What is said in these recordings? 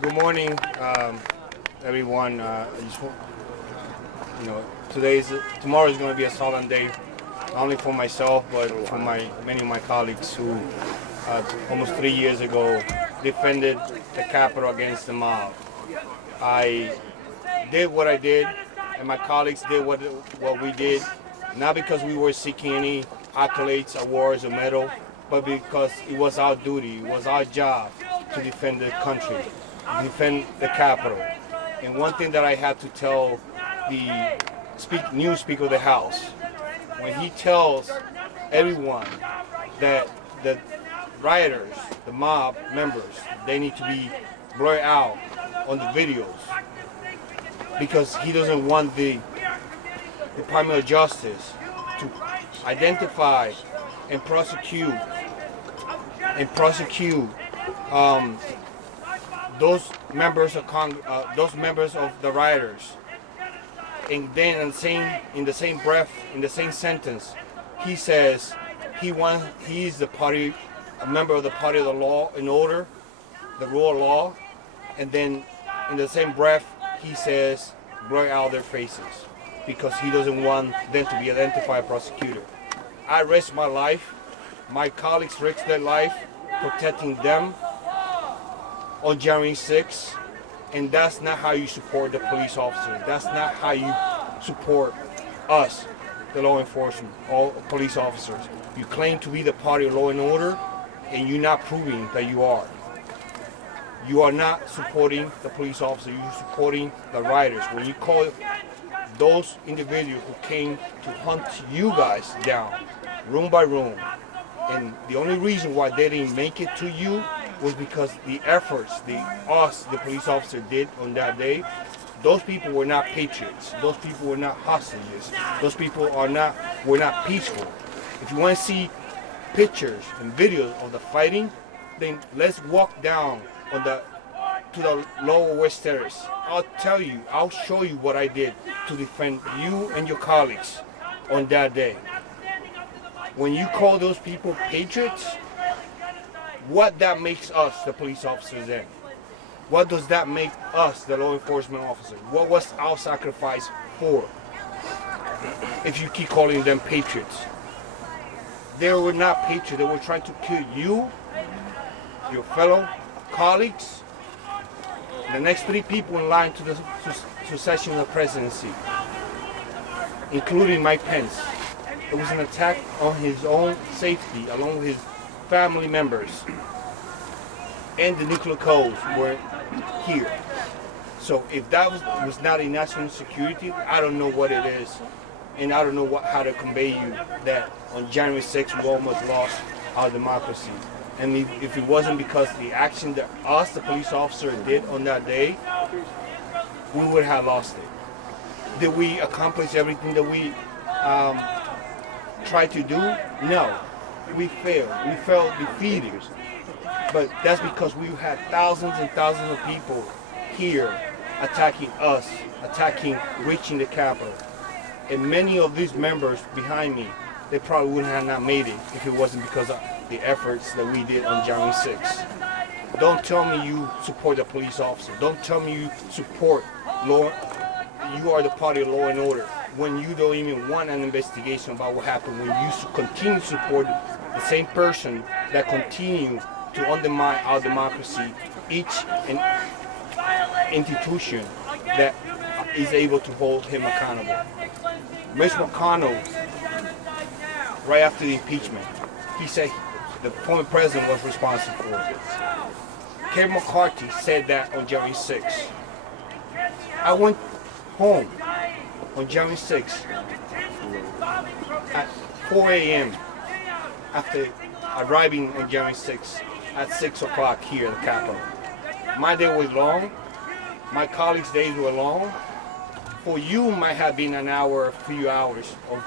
Good morning, everyone. Tomorrow is going to be a solemn day, not only for myself but for many of my colleagues who, almost 3 years ago, defended the Capitol against the mob. I did what I did, and my colleagues did what we did, not because we were seeking any accolades, awards, or medal, but because it was our duty, it was our job to defend the country, defend the Capitol. And one thing that I had to tell the new Speaker of the House, when he tells everyone that the rioters, the mob members, they need to be blurred out on the videos because he doesn't want the Department of Justice to identify and prosecute those members of the rioters. And then in the same breath, in the same sentence, he says he is a member of the party of the law and order, the rule of law, and then in the same breath he says blur out their faces because he doesn't want them to be identified prosecutor. I risked my life, my colleagues risked their life protecting them on January 6th, and that's not how you support the police officers. That's not how you support us, the law enforcement, all police officers. You claim to be the party of law and order, and you're not proving that you are. You are not supporting the police officers, you're supporting the rioters. When you call those individuals who came to hunt you guys down, room by room, and the only reason why they didn't make it to you was because the efforts the police officer did on that day. Those people were not patriots. Those people were not hostages. Those people were not peaceful. If you want to see pictures and videos of the fighting, then let's walk down to the lower West Terrace. I'll show you what I did to defend you and your colleagues on that day. When you call those people patriots, what that makes us, the police officers, then? What does that make us, the law enforcement officers? What was our sacrifice for? If you keep calling them patriots, they were not patriots. They were trying to kill you, your fellow colleagues, the next 3 people in line to the succession of the presidency, including Mike Pence. It was an attack on his own safety, along with his family members, and the nuclear codes were here. So if that was not a national security, I don't know what it is, and I don't know how to convey you that on January 6th we almost lost our democracy. And if it wasn't because the action that us, the police officer, did on that day, we would have lost it. Did we accomplish everything that we tried to do? No. We failed. We felt defeated. But that's because we had thousands and thousands of people here attacking us, reaching the Capitol. And many of these members behind me, they probably wouldn't have not made it if it wasn't because of the efforts that we did on January 6th. Don't tell me you support the police officer. Don't tell me you support law. You are the party of law and order when you don't even want an investigation about what happened, when you continue to support the same person that continue to undermine our democracy, each institution that is able to hold him accountable. Mitch McConnell, right after the impeachment, he said the former president was responsible for it. Kevin McCarthy said that on January 6th. I went home on January 6th at 4 a.m. after arriving on January 6th at 6 o'clock here at the Capitol. My day was long. My colleagues' days were long. For you, it might have been an hour, a few hours of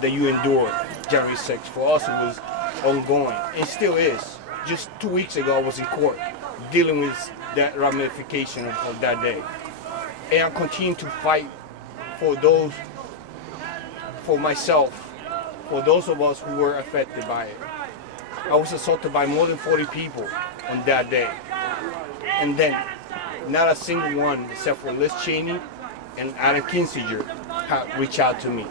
that you endured January 6th. For us, it was ongoing, and still is. Just 2 weeks ago, I was in court dealing with that ramification of that day. And I continue to fight for those, for myself, for those of us who were affected by it. I was assaulted by more than 40 people on that day. And then, not a single one, except for Liz Cheney and Adam Kinzinger, have reached out to me.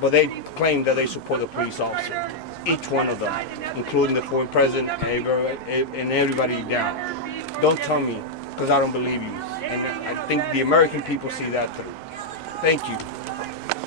But they claim that they support the police officer. Each one of them, including the former president and everybody down. Don't tell me, because I don't believe you. And I think the American people see that through. Thank you.